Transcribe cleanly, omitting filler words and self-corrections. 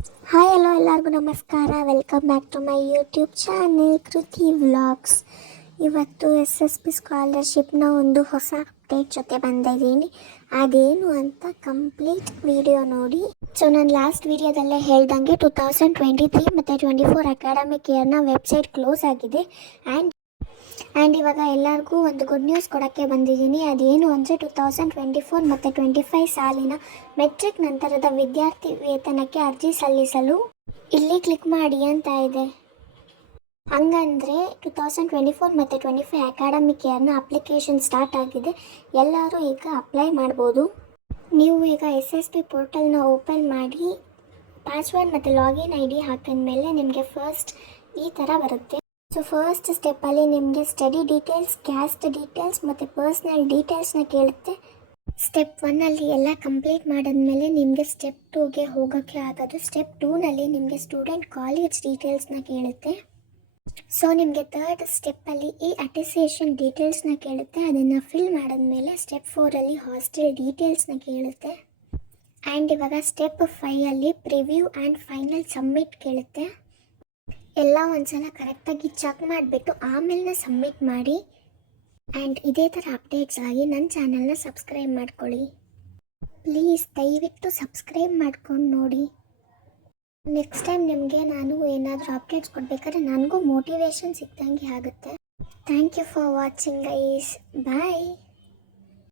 Hi hello ಎಲ್ಲರಿಗೂ ನಮಸ್ಕಾರ. Welcome back to my YouTube channel Kriti vlogs. ಇವತ್ತು SSB ಸ್ಕಾಲರ್ಶಿಪ್ನ ಒಂದು ಹೊಸ ಅಪ್ಡೇಟ್ ಜೊತೆ ಬಂದಿದ್ದೀನಿ. ಅದೇನು ಅಂತ ಕಂಪ್ಲೀಟ್ ವಿಡಿಯೋ ನೋಡಿ. ಸೊ ನಾನು ಲಾಸ್ಟ್ ವಿಡಿಯೋದಲ್ಲೇ ಹೇಳ್ದಂಗೆ 2023 ಮತ್ತು 24 ಅಕಾಡೆಮಿಕ್ ಇಯರ್ನ ವೆಬ್ಸೈಟ್ ಕ್ಲೋಸ್ ಆಗಿದೆ. ಆ್ಯಂಡ್ ಇವಾಗ ಎಲ್ಲರಿಗೂ ಒಂದು ಗುಡ್ ನ್ಯೂಸ್ ಕೊಡೋಕ್ಕೆ ಬಂದಿದ್ದೀನಿ. ಅದೇನು ಅಂದರೆ 2024 ಮತ್ತು 25 ಸಾಲಿನ ಮೆಟ್ರಿಕ್ ನಂತರದ ವಿದ್ಯಾರ್ಥಿ ವೇತನಕ್ಕೆ ಅರ್ಜಿ ಸಲ್ಲಿಸಲು ಇಲ್ಲಿ ಕ್ಲಿಕ್ ಮಾಡಿ ಅಂತ ಇದೆ. ಹಂಗಂದರೆ 2024 ಮತ್ತು 25 ಅಕಾಡೆಮಿಕ್ ಇಯರ್ನ ಅಪ್ಲಿಕೇಶನ್ ಸ್ಟಾರ್ಟ್ ಆಗಿದೆ. ಎಲ್ಲರೂ ಈಗ ಅಪ್ಲೈ ಮಾಡ್ಬೋದು. ನೀವು ಈಗ SSB ಪೋರ್ಟಲ್ನ ಓಪನ್ ಮಾಡಿ ಪಾಸ್ವರ್ಡ್ ಮತ್ತು ಲಾಗಿನ್ ID ಹಾಕಿದ ಮೇಲೆ ನಿಮಗೆ ಫಸ್ಟ್ ಈ ಥರ ಬರುತ್ತೆ. ಸೊ ಫಸ್ಟ್ ಸ್ಟೆಪ್ಪಲ್ಲಿ ನಿಮಗೆ ಸ್ಟಡಿ ಡೀಟೇಲ್ಸ್, ಕ್ಯಾಸ್ಟ್ ಡೀಟೇಲ್ಸ್ ಮತ್ತು ಪರ್ಸ್ನಲ್ ಡೀಟೇಲ್ಸ್ನ ಕೇಳುತ್ತೆ. ಸ್ಟೆಪ್ 1ಅಲ್ಲಿ ಎಲ್ಲ ಕಂಪ್ಲೀಟ್ ಮಾಡಿದ್ಮೇಲೆ ನಿಮಗೆ ಸ್ಟೆಪ್ 2ಗೆ ಹೋಗೋಕ್ಕೆ ಆಗೋದು. ಸ್ಟೆಪ್ 2ನಲ್ಲಿ ನಿಮಗೆ ಸ್ಟೂಡೆಂಟ್ ಕಾಲೇಜ್ ಡೀಟೇಲ್ಸ್ನ ಕೇಳುತ್ತೆ. ಸೊ ನಿಮಗೆ ಥರ್ಡ್ ಸ್ಟೆಪ್ಪಲ್ಲಿ ಈ ಅಟೆಸ್ಟೇಷನ್ ಡೀಟೇಲ್ಸ್ನ ಕೇಳುತ್ತೆ. ಅದನ್ನು ಫಿಲ್ ಮಾಡಿದ್ಮೇಲೆ ಸ್ಟೆಪ್ 4ಅಲ್ಲಿ ಹಾಸ್ಟೆಲ್ ಡೀಟೇಲ್ಸ್ನ ಕೇಳುತ್ತೆ. ಆ್ಯಂಡ್ ಇವಾಗ ಸ್ಟೆಪ್ 5ಅಲ್ಲಿ ಪ್ರಿವ್ಯೂ ಆ್ಯಂಡ್ ಫೈನಲ್ ಸಬ್ಮಿಟ್ ಕೇಳುತ್ತೆ. ಎಲ್ಲ ಒಂದ್ಸಲ ಕರೆಕ್ಟಾಗಿ ಚೆಕ್ ಮಾಡಿಬಿಟ್ಟು ಆಮೇಲೆ ಸಬ್ಮಿಟ್ ಮಾಡಿ. ಆ್ಯಂಡ್ ಇದೇ ಥರ ಅಪ್ಡೇಟ್ಸ್ ಆಗಿ ನನ್ನ ಚಾನಲ್ನ ಸಬ್ಸ್ಕ್ರೈಬ್ ಮಾಡ್ಕೊಳ್ಳಿ. ಪ್ಲೀಸ್ ದಯವಿಟ್ಟು ಸಬ್ಸ್ಕ್ರೈಬ್ ಮಾಡ್ಕೊಂಡು ನೋಡಿ. ನೆಕ್ಸ್ಟ್ ಟೈಮ್ ನಿಮಗೆ ನಾನು ಏನಾದರೂ ಅಪ್ಡೇಟ್ಸ್ ಕೊಡಬೇಕಾದ್ರೆ ನನಗೂ ಮೋಟಿವೇಶನ್ ಸಿಕ್ದಂಗೆ ಆಗುತ್ತೆ. Thank you for watching guys. Bye.